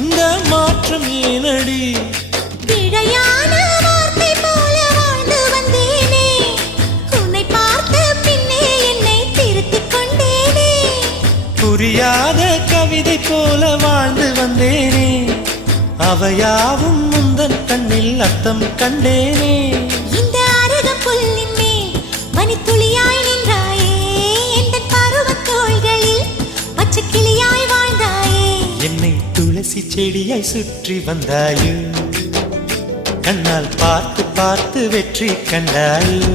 இந்த மாற்றம் ஏனடி? பிழையான வார்த்தை போல வாழ்ந்து வந்தேனே, உன்னை பார்த்த பின்னே என்னை திருத்திக் கொண்டேனே. புரியாத கவிதை போல வாழ்ந்து வந்தேனே, அவையாவும் முந்தன் கண்ணில் அர்த்தம் கண்டேனே. இந்த அருகம் புல்லின் மேல் மணித்துளியாய் நின்றாயே, இந்த பருவத் தோள்களில் பச்சை கிளியாய் வாழ்ந்தாயே. என்னை துளசி செடியாய் சுற்றி வந்தாயோ, கண்ணால் பார்த்து பார்த்து வெற்றி கண்டாயோ.